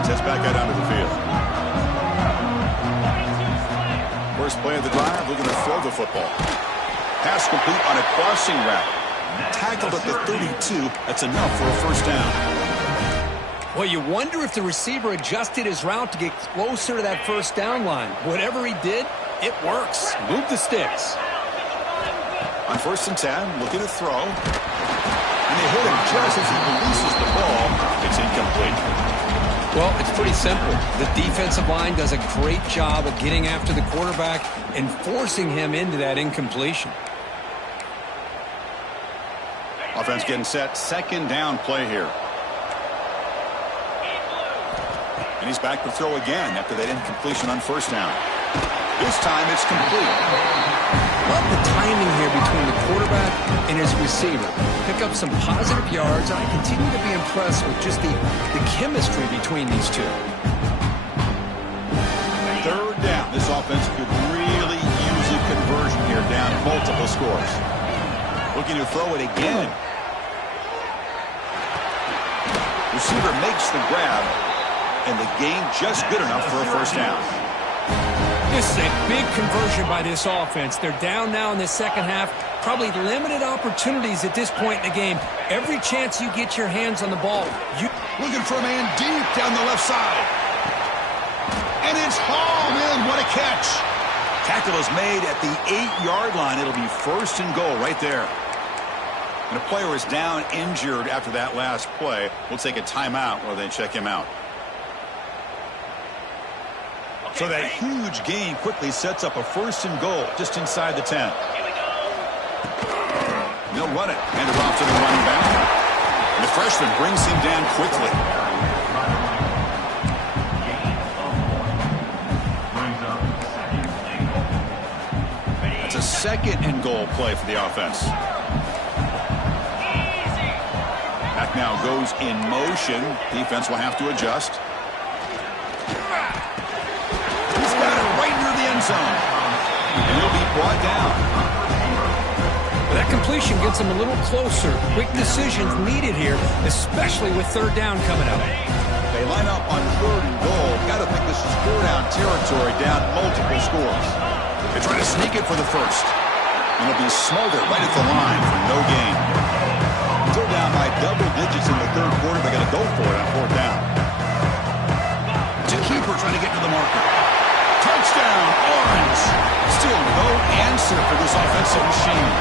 contest back out onto the field. First play of the drive, looking to throw the football. Pass complete on a crossing route. Tackled at the 32. That's enough for a first down. Well, you wonder if the receiver adjusted his route to get closer to that first down line. Whatever he did, it works. Move the sticks. On 1st and 10, looking to throw. And they hit him just as he releases the ball. It's incomplete. Well, it's pretty simple. The defensive line does a great job of getting after the quarterback and forcing him into that incompletion. Offense getting set. 2nd down play here. And he's back to throw again after that incompletion on 1st down. This time it's complete. Love the timing here between the quarterback and his receiver. Pick up some positive yards, and I continue to be impressed with just the chemistry between these two. 3rd down. This offense could really use a conversion here, down multiple scores. Looking to throw it again. Receiver makes the grab, and the gain just good enough for a first down. This is a big conversion by this offense. They're down now in the second half. Probably limited opportunities at this point in the game. Every chance you get your hands on the ball. Looking for a man deep down the left side. And it's hauled in. What a catch. Tackle is made at the 8-yard line. It'll be 1st and goal right there. And a player is down injured after that last play. We'll take a timeout while they check him out. So that huge gain quickly sets up a 1st and goal just inside the 10. They'll run it. Hand it off to the running back. And the freshman brings him down quickly. That's a 2nd and goal play for the offense. Back now goes in motion. Defense will have to adjust. He's got it right near the end zone. And he'll be brought down. That completion gets him a little closer. Quick decisions needed here, especially with 3rd down coming up. They line up on 3rd and goal. Got to think this is 4-down territory, down multiple scores. They try to sneak it for the first. And it'll be smothered right at the line for no gain. Still down by double digits in the 3rd quarter. They're going to go for it on 4th down. To Keeper trying to get to the marker. Touchdown, Orange. Still no answer for this offensive machine.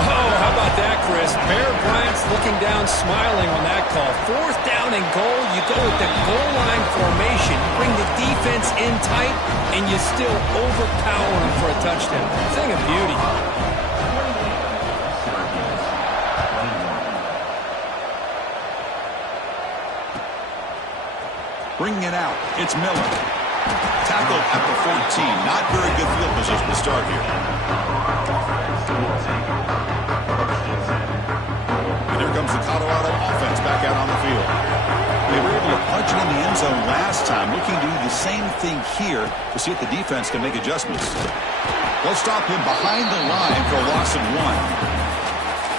Oh, how about that, Chris? Bear Bryant's looking down, smiling on that call. 4th down and goal. You go with the goal line formation. Bring the defense in tight, and you still overpower them for a touchdown. Thing of beauty. Bringing it out. It's Miller. Tackled at the 14. Not very good field position to start here. And here comes the Colorado offense back out on the field. They were able to punch it in the end zone last time. Looking to do the same thing here to see if the defense can make adjustments. They'll stop him behind the line for a loss of 1.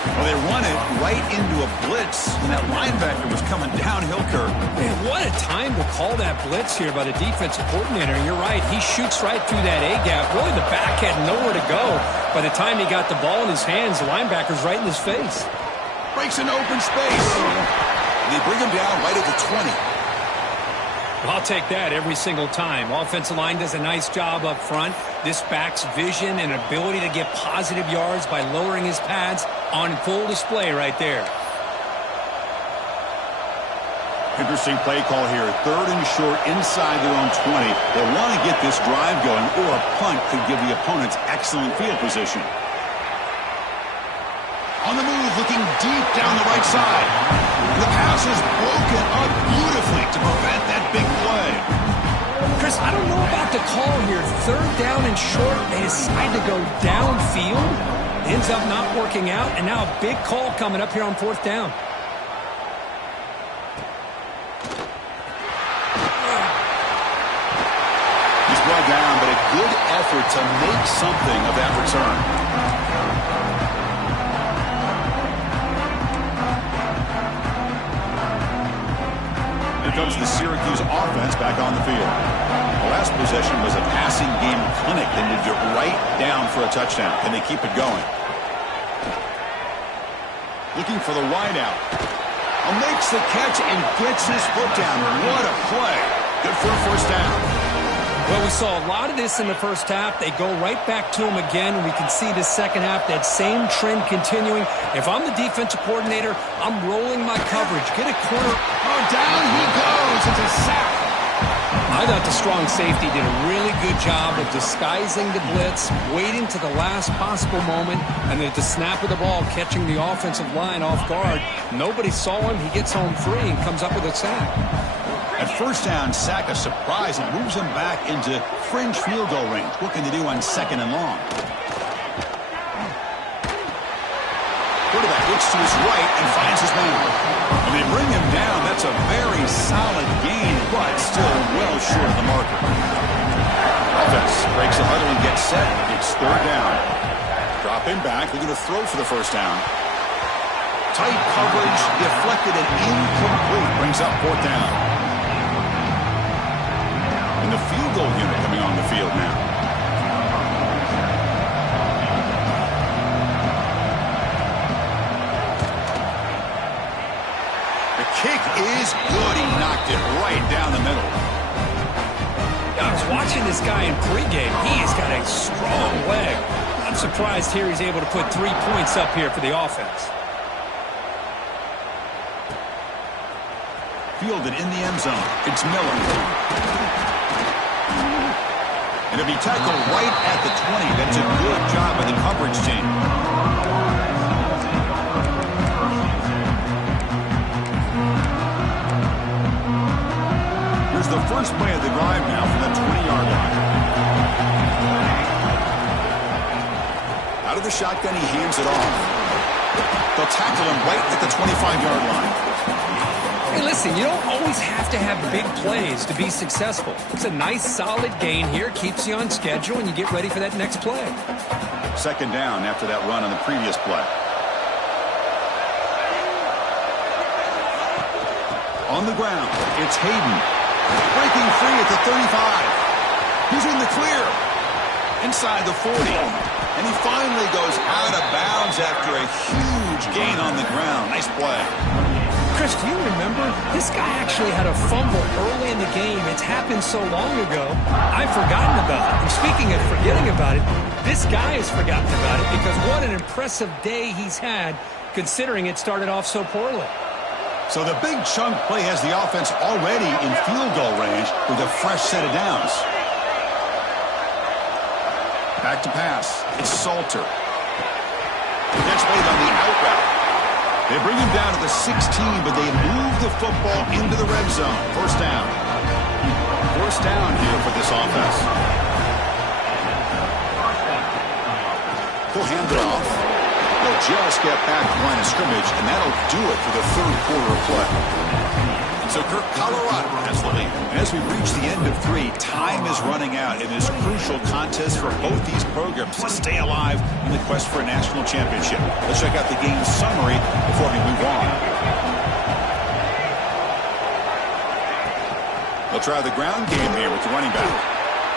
Well, they run it right into a blitz, and that linebacker was coming downhill, Kirk. Man, what a time to call that blitz here by the defensive coordinator. You're right. He shoots right through that A-gap. Really, the back had nowhere to go. By the time he got the ball in his hands, the linebacker's right in his face. Breaks an open space. And they bring him down right at the 20. I'll take that every single time. Offensive line does a nice job up front. This back's vision and ability to get positive yards by lowering his pads on full display right there. Interesting play call here. 3rd and short inside their own 20. They want to get this drive going, or a punt could give the opponents excellent field position. On the move, looking deep down the right side. The pass is broken up beautifully to prevent that big play. Chris, I don't know about the call here. 3rd down and short. They decide to go downfield. Ends up not working out, and now a big call coming up here on 4th down. He's brought down, but a good effort to make something of that return. Here comes the Syracuse offense back on the field. The last possession was a passing game clinic. They moved it right down for a touchdown. Can they keep it going? Looking for the wideout. Makes the catch and gets his foot down. What a play. Good for a first down. Well, we saw a lot of this in the first half. They go right back to him again, and we can see the second half, that same trend continuing. If I'm the defensive coordinator, I'm rolling my coverage. Get a corner. Oh, down he goes. It's a sack. I thought the strong safety did a really good job of disguising the blitz, waiting to the last possible moment, and then at the snap of the ball, catching the offensive line off guard. Nobody saw him. He gets home free and comes up with a sack. At first down, sack a surprise and moves him back into fringe field goal range. What can they do on second and long? Quarterback looks to his right and finds his man. When they bring him down, that's a very solid gain, but still well short of the marker. Offense breaks a huddle and gets set. It's third down. Dropping back. They're going to throw for the first down. Tight coverage, deflected and incomplete. Brings up fourth down. And the field goal unit coming on the field now. The kick is good. He knocked it right down the middle. I was watching this guy in pregame. He's got a strong leg. I'm surprised here he's able to put 3 points up here for the offense. Fielded in the end zone. It's Miller. And it'll be tackled right at the 20. That's a good job by the coverage team. Here's the first play of the drive now from the 20-yard line. Out of the shotgun, he hands it off. They'll tackle him right at the 25-yard line. Hey, listen, you don't always have to have big plays to be successful. It's a nice, solid gain here. Keeps you on schedule, and you get ready for that next play. Second down after that run on the previous play. On the ground, it's Hayden. Breaking free at the 35. He's in the clear. Inside the 40. And he finally goes out of bounds after a huge gain on the ground. Nice play. Chris, do you remember? This guy actually had a fumble early in the game. It's happened so long ago, I've forgotten about it. And speaking of forgetting about it, this guy has forgotten about it because what an impressive day he's had, considering it started off so poorly. So the big chunk play has the offense already in field goal range with a fresh set of downs. Back to pass. It's Salter. That's played on the out route. They bring him down to the 16, but they move the football into the red zone. First down. First down here for this offense. They'll hand it off. They'll just get back to line of scrimmage, and that'll do it for the third quarter of play. So Kirk, Colorado has the lead. And as we reach the end of 3, time is running out in this crucial contest for both these programs to stay alive in the quest for a national championship. Let's check out the game summary before we move on. They'll try the ground game here with the running back.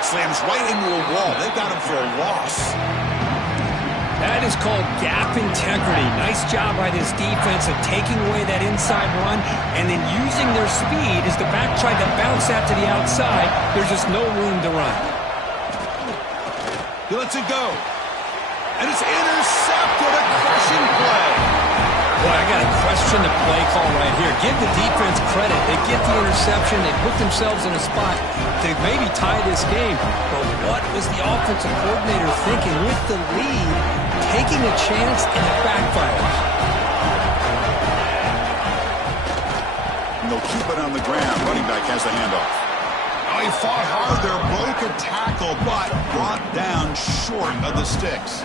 Slams right into a wall. They've got him for a loss. That is called gap integrity. Nice job by this defense of taking away that inside run and then using their speed as the back tried to bounce out to the outside. There's just no room to run. He lets it go. And it's intercepted. A crushing play. Boy, I got to question the play call right here. Give the defense credit. They get the interception. They put themselves in a spot to maybe tie this game. But what was the offensive coordinator thinking with the lead? Taking a chance and it backfires. And they'll keep it on the ground. Running back has the handoff. Oh, he fought hard there. Broke a tackle, but brought down short of the sticks.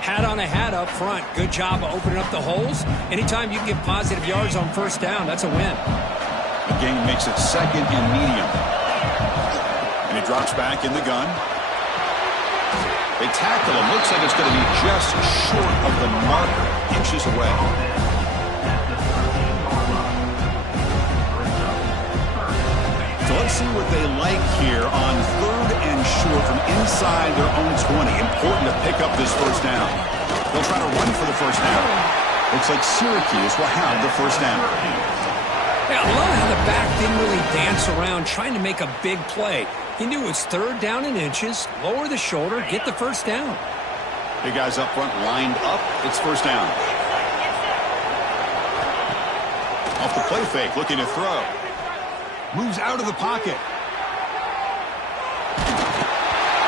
Hat on a hat up front. Good job of opening up the holes. Anytime you can get positive yards on first down, that's a win. The game makes it second and medium. And he drops back in the gun. They tackle him. Looks like it's going to be just short of the marker, inches away. So let's see what they like here on 3rd and short from inside their own 20. Important to pick up this first down. They'll try to run for the first down. Looks like Syracuse will have the first down. Yeah, I love how the back didn't really dance around trying to make a big play. He knew it's 3rd down and inches, lower the shoulder, get the first down. Big guys up front lined up. It's first down. Off the play fake, looking to throw. Moves out of the pocket.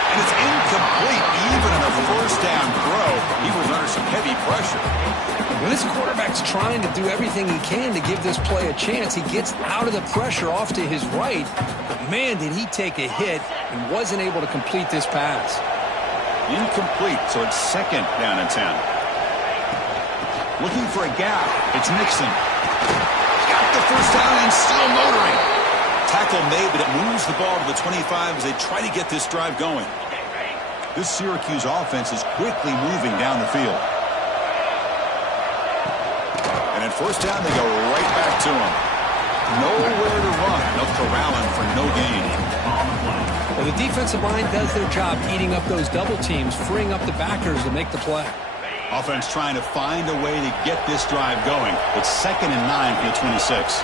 And it's incomplete, even on a first down throw. He was under some heavy pressure. When this quarterback's trying to do everything he can to give this play a chance, he gets out of the pressure off to his right. But man, did he take a hit and wasn't able to complete this pass. Incomplete, so it's 2nd down and 10. Looking for a gap. It's Nixon. Got the first down and still motoring. Tackle made, but it moves the ball to the 25 as they try to get this drive going. This Syracuse offense is quickly moving down the field. And at first down, they go right back to him. Nowhere to run. They'll corral him for no gain. Well, the defensive line does their job eating up those double teams, freeing up the backers to make the play. Offense trying to find a way to get this drive going. It's 2nd and 9 for the 26.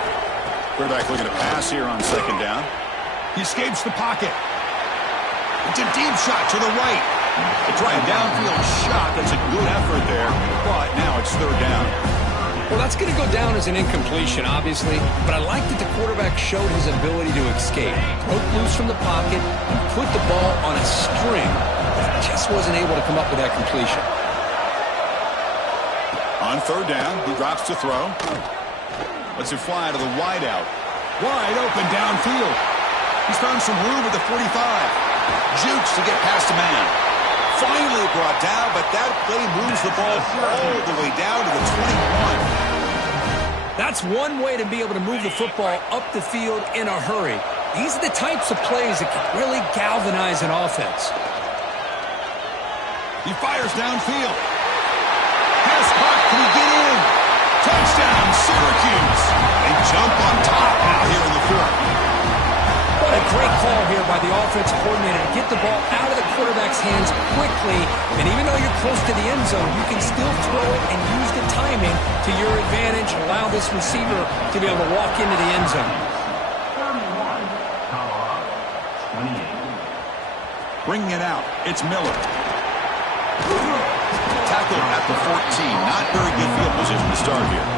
Quarterback looking to pass here on 2nd down. He escapes the pocket. It's a deep shot to the right. They try a downfield shot. That's a good effort there, but now it's 3rd down. Well, that's going to go down as an incompletion, obviously, but I like that the quarterback showed his ability to escape. Broke loose from the pocket and put the ball on a string, but just wasn't able to come up with that completion. On 3rd down, he drops to throw. Lets it fly to the wideout. Wide open downfield. He's found some room at the 45. Jukes to get past a man. Finally brought down, but that play moves the ball all the way down to the 21. That's one way to be able to move the football up the field in a hurry. These are the types of plays that can really galvanize an offense. He fires downfield. Pass caught. Can he get in? Touchdown, Syracuse. They jump on top now here in the 4th. What a great call here by the offensive coordinator to get the ball out of the quarterback's hands quickly. And even though you're close to the end zone, you can still throw it and use the timing to your advantage. Allow this receiver to be able to walk into the end zone. Bringing it out. It's Miller. Tackled at the 14. Not very good field position to start here.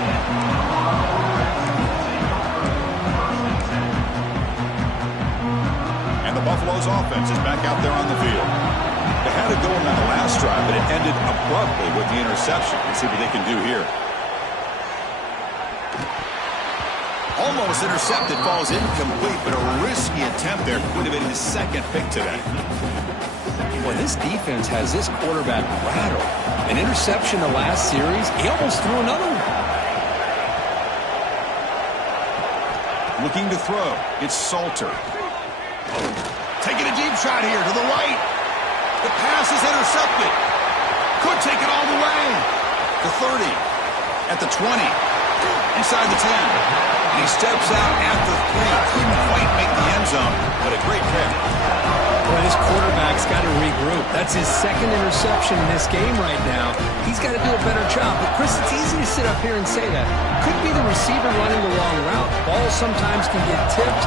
And the Buffalo's offense is back out there on the field. They had it going on the last drive, but it ended abruptly with the interception. Let's see what they can do here. Almost intercepted, falls incomplete, but a risky attempt there. Could have been his 2nd pick today. Well, this defense has this quarterback rattled. An interception the last series, he almost threw another one. Looking to throw, it's Salter. Taking a deep shot here to the right. The pass is intercepted. Could take it all the way. The 30, at the 20, inside the 10. And he steps out at the 3. Couldn't quite make the end zone, but a great pick. Boy, this quarterback's got to regroup. That's his 2nd interception in this game right now. He's got to do a better job. But, Chris, it's easy to sit up here and say that. Could be the receiver running the wrong route. Balls sometimes can get tipped.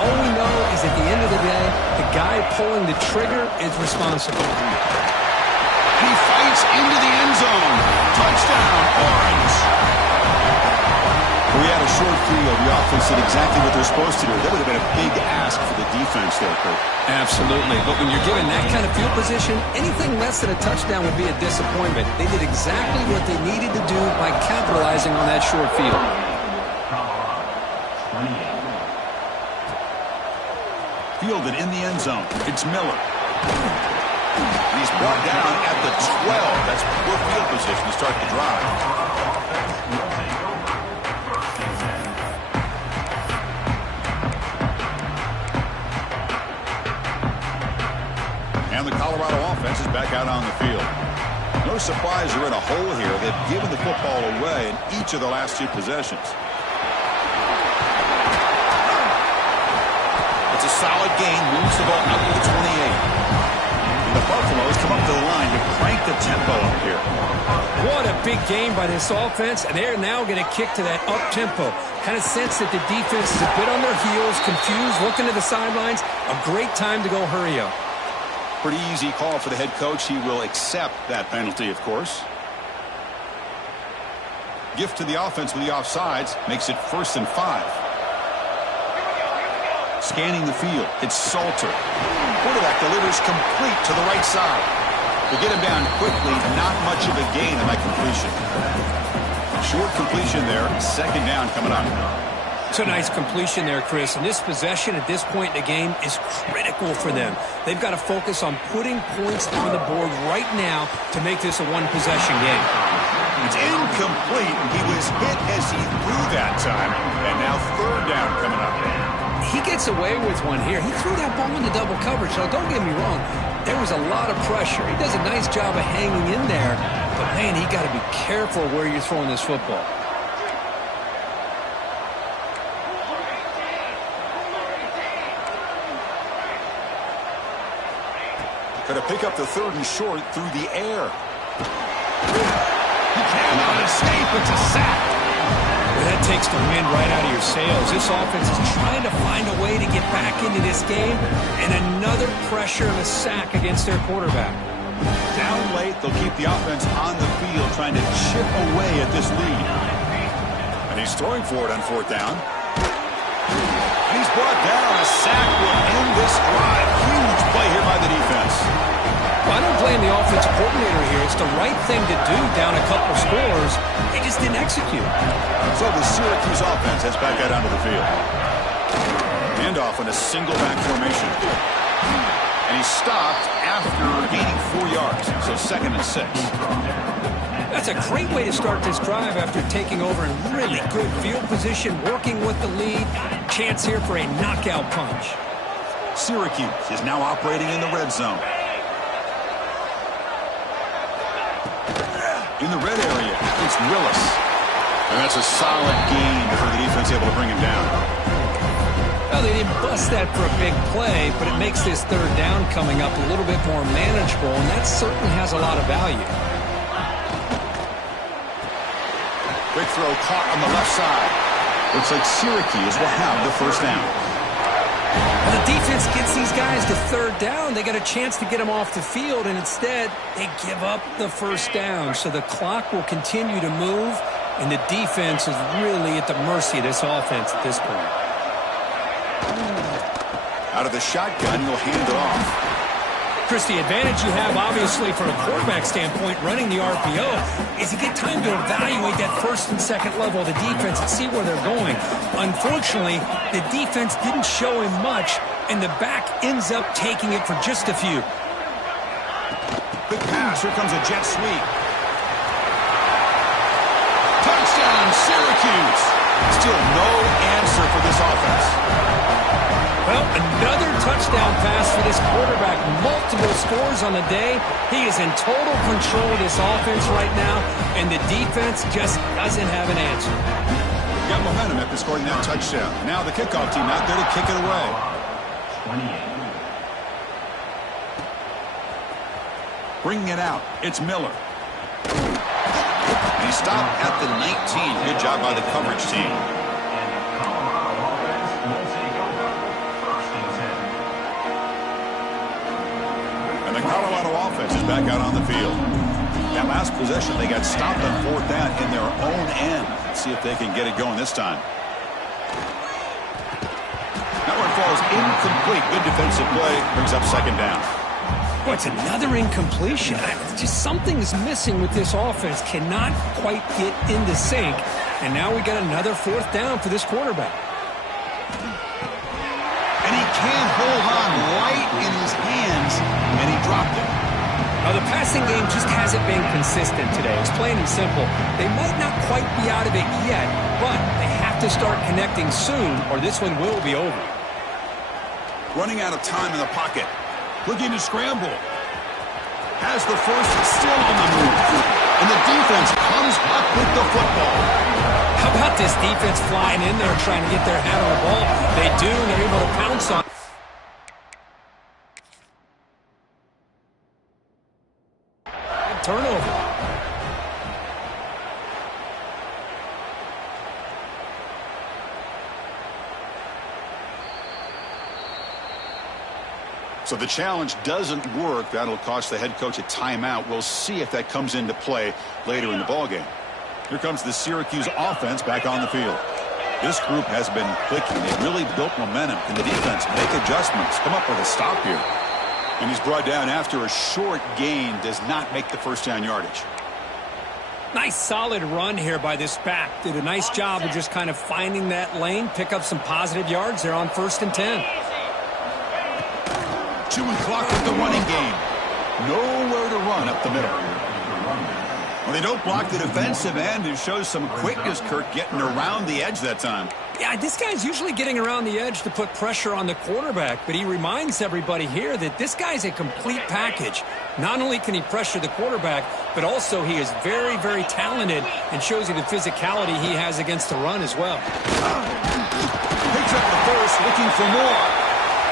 All we know is at the end of the day, the guy pulling the trigger is responsible. And he fights into the end zone. Touchdown, Orange. We had a short field. The offense did exactly what they're supposed to do. That would have been a big ask for the defense there, Kurt. Absolutely. But when you're given that kind of field position, anything less than a touchdown would be a disappointment. They did exactly what they needed to do by capitalizing on that short field. Fielded in the end zone. It's Miller. And he's brought down at the 12. That's poor field position to start the drive. And the Colorado offense is back out on the field. No surprise they're in a hole here. They've given the football away in each of the last 2 possessions. solid gain, moves the ball out to the 28. The Buffaloes come up to the line to crank the tempo up here. What a big game by this offense, and they're now going to kick to that up-tempo. Kind of sense that the defense is a bit on their heels, confused, looking to the sidelines. A great time to go hurry up. Pretty easy call for the head coach. He will accept that penalty, of course. Gift to the offense with the offsides makes it 1st and 5. Scanning the field, it's Salter. Quarterback delivers complete to the right side. To get him down quickly, not much of a gain on that completion. Short completion there, 2nd down coming up. It's a nice completion there, Chris. And this possession at this point in the game is critical for them. They've got to focus on putting points on the board right now to make this a one-possession game. It's incomplete. He was hit as he threw that time. And now 3rd down coming up. He gets away with one here. He threw that ball into double coverage, so don't get me wrong. There was a lot of pressure. He does a nice job of hanging in there. But, man, he got to be careful where you're throwing this football. Going to pick up the 3rd and short through the air. He cannot escape. It's a sack. That takes the wind right out of your sails. This offense is trying to find a way to get back into this game, and another pressure and a sack against their quarterback. Down late, they'll keep the offense on the field, trying to chip away at this lead. And he's throwing for it on 4th down. And he's brought down. A sack will end this drive. Huge play here by the defense. Well, I don't blame the offensive coordinator here. It's the right thing to do down a couple scores. They just didn't execute. So the Syracuse offense heads back out onto the field. Handoff in a single back formation. And he stopped after gaining 4 yards. So 2nd and 6. That's a great way to start this drive after taking over in really good field position, working with the lead. Chance here for a knockout punch. Syracuse is now operating in the red zone. In the red area, it's Willis. And that's a solid gain for the defense able to bring him down. Well, they didn't bust that for a big play, but it makes this 3rd down coming up a little bit more manageable, and that certainly has a lot of value. Quick throw caught on the left side. Looks like Syracuse will have the 1st down. Well, the defense gets these guys to 3rd down. They got a chance to get them off the field, and instead they give up the 1st down. So the clock will continue to move, and the defense is really at the mercy of this offense at this point. Out of the shotgun, he'll hand it off. Chris, the advantage you have, obviously, from a quarterback standpoint, running the RPO, is you get time to evaluate that 1st and 2nd level of the defense and see where they're going. Unfortunately, the defense didn't show him much, and the back ends up taking it for just a few. Big pass. Here comes a jet sweep. Touchdown, Syracuse. Still no answer for this offense. Well, another touchdown pass for this quarterback. Multiple scores on the day. He is in total control of this offense right now, and the defense just doesn't have an answer. Got momentum after scoring that touchdown. Now the kickoff team out there to kick it away. Bringing it out, it's Miller. And he stopped at the 19. Good job by the coverage team. The Colorado offense is back out on the field. That last possession, they got stopped on 4th down in their own end. Let's see if they can get it going this time. That one falls incomplete. Good defensive play. Brings up 2nd down. Boy, it's another incompletion. Just something is missing with this offense. Cannot quite get into sync. And now we got another 4th down for this quarterback. And he can't hold on right in his hands, and he dropped it. Now, the passing game just hasn't been consistent today. It's plain and simple. They might not quite be out of it yet, but they have to start connecting soon, or this one will be over. Running out of time in the pocket. Looking to scramble. Has the first, still on the move. And the defense comes up with the football. How about this defense flying in there trying to get their hand on the ball? They do, and they're able to pounce on it. turnover. So the challenge doesn't work. That'll cost the head coach a timeout. We'll see if that comes into play later in the ballgame. Here comes the Syracuse offense back on the field. This group has been clicking. They've really built momentum. Can the defense make adjustments? Come up with a stop here. And he's brought down after a short gain. Does not make the first down yardage. Nice solid run here by this back. Did a nice job of just kind of finding that lane, pick up some positive yards there on 1st and 10. Chewing clock with the running game. Nowhere to run up the middle. Well, they don't block the defensive end. It shows some quickness, Kirk, getting around the edge that time. Yeah, this guy's usually getting around the edge to put pressure on the quarterback, but he reminds everybody here that this guy's a complete package. Not only can he pressure the quarterback, but also he is very, very talented and shows you the physicality he has against the run as well. Picks up the first, looking for more.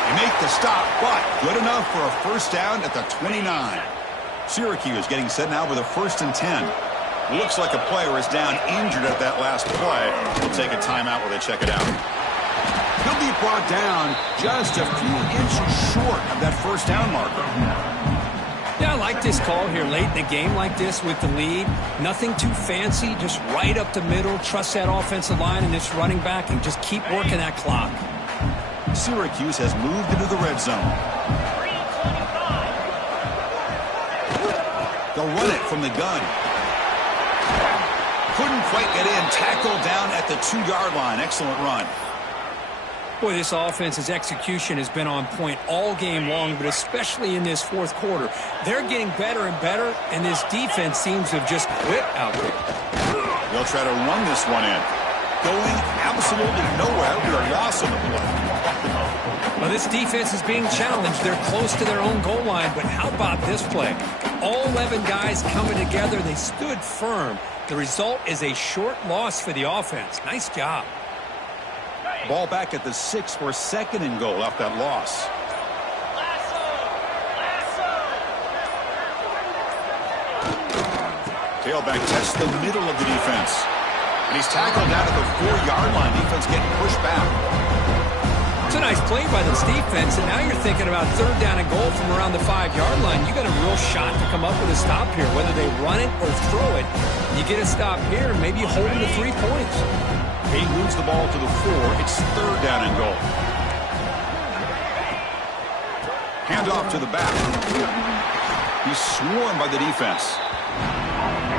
They make the stop, but good enough for a first down at the 29. Syracuse getting set now with a 1st and 10. Looks like a player is down injured at that last play. We'll take a timeout while they check it out. He'll be brought down just a few inches short of that first down marker. Yeah, I like this call here late in the game like this with the lead. Nothing too fancy, just right up the middle. Trust that offensive line and this running back and just keep working that clock. Syracuse has moved into the red zone. They'll run it from the gun. Couldn't quite get in. Tackled down at the 2-yard line. Excellent run. Boy, this offense's execution has been on point all game long, but especially in this fourth quarter. They're getting better and better, and this defense seems to have just quit out there. They'll try to run this one in. Going absolutely nowhere with a loss of the play. Well, this defense is being challenged. They're close to their own goal line, but how about this play? All 11 guys coming together. They stood firm. The result is a short loss for the offense. Nice job. Ball back at the 6 for 2nd and goal off that loss. Tailback tests the middle of the defense. And he's tackled out at the 4-yard line. Defense getting pushed back. It's a nice play by this defense, and now you're thinking about 3rd down and goal from around the 5-yard line. You got a real shot to come up with a stop here, whether they run it or throw it. You get a stop here, and maybe you hold them to 3 points. He moves the ball to the 4. It's 3rd down and goal. Hand off to the back. He's swarmed by the defense.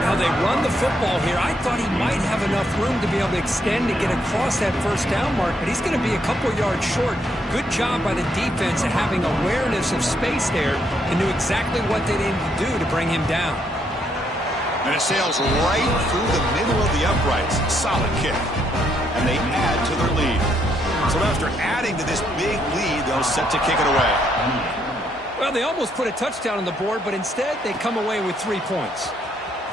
Now they run the football here. I thought he might have enough room to be able to extend to get across that 1st down mark, but he's going to be a couple yards short. Good job by the defense at having awareness of space there and knew exactly what they needed to do to bring him down. And it sails right through the middle of the uprights. Solid kick. And they add to their lead. So after adding to this big lead, they're set to kick it away. Well, they almost put a touchdown on the board, but instead they come away with 3 points.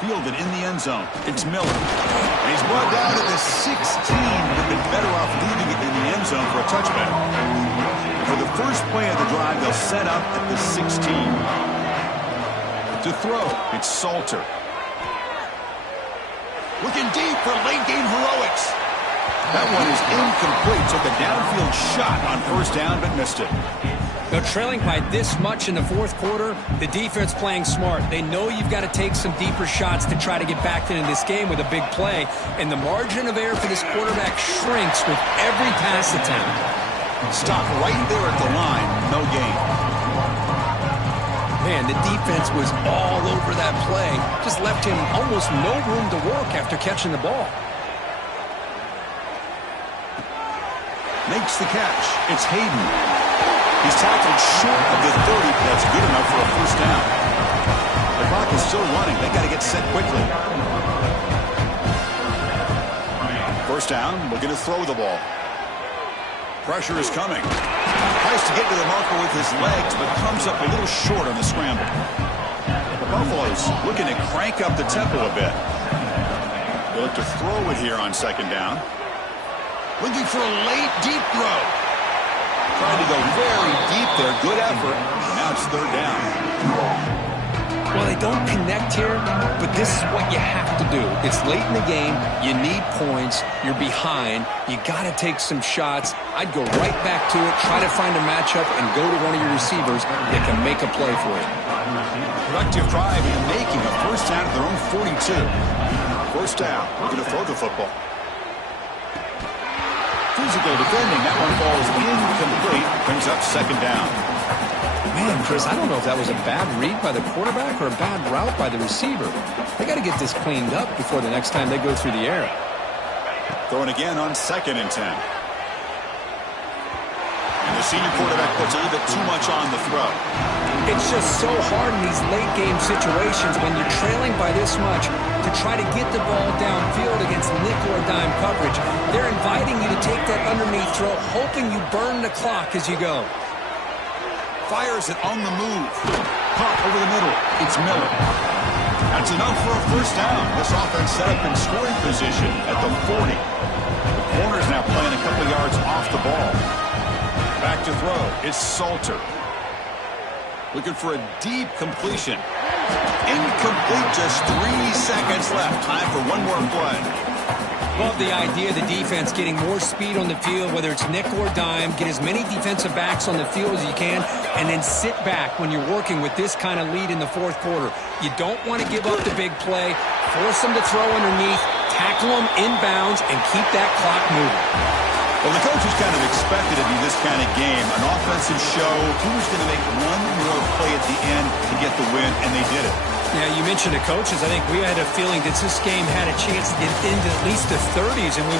Fielded in the end zone. It's Miller. And he's brought down to the 16. Would have been better off leaving it in the end zone for a touchback. For the first play of the drive, they'll set up at the 16. To throw, it's Salter. Looking deep for late game heroics. That one is incomplete. Took a downfield shot on 1st down, but missed it. Now, trailing by this much in the 4th quarter, the defense playing smart. They know you've got to take some deeper shots to try to get back into this game with a big play. And the margin of error for this quarterback shrinks with every pass attempt. Stop right there at the line. No gain. Man, the defense was all over that play. Just left him almost no room to work after catching the ball. Makes the catch. It's Hayden. He's tackled short of the 30, but that's good enough for a 1st down. The clock is still running. They got to get set quickly. 1st down, looking to throw the ball. Pressure is coming. Tries to get to the marker with his legs, but comes up a little short on the scramble. The Buffaloes looking to crank up the tempo a bit. They look to throw it here on 2nd down. Looking for a late, deep throw. Trying to go very deep there. Good effort. Now it's 3rd down. Well, they don't connect here, but this is what you have to do. It's late in the game. You need points. You're behind. You got to take some shots. I'd go right back to it, try to find a matchup, and go to one of your receivers that can make a play for you. Productive drive and making a first down at their own 42. First down, looking to throw the football. Physical defending. That one falls incomplete. Brings up second down. Man, Chris, I don't know if that was a bad read by the quarterback or a bad route by the receiver. They got to get this cleaned up before the next time they go through the air. Throwing again on 2nd and 10. And the senior quarterback puts a little bit too much on the throw. It's just so hard in these late-game situations when you're trailing by this much to try to get the ball downfield against nickel or dime coverage. They're inviting you to take that underneath throw, hoping you burn the clock as you go. Fires it on the move. Pop over the middle. It's Miller. That's enough for a first down. This offense set up in scoring position at the 40. The corner's now playing a couple yards off the ball. Back to throw. It's Salter. Looking for a deep completion. Incomplete. Just 3 seconds left. Time for one more play. Love the idea of the defense getting more speed on the field, whether it's nickel or dime. Get as many defensive backs on the field as you can, and then sit back when you're working with this kind of lead in the fourth quarter. You don't want to give up the big play. Force them to throw underneath, tackle them inbounds, and keep that clock moving. Well, the coaches kind of expected it to be this kind of game, an offensive show. Who's going to make one more play at the end to get the win, and they did it. Yeah, you mentioned the coaches. I think we had a feeling that this game had a chance to get into at least the 30s, and we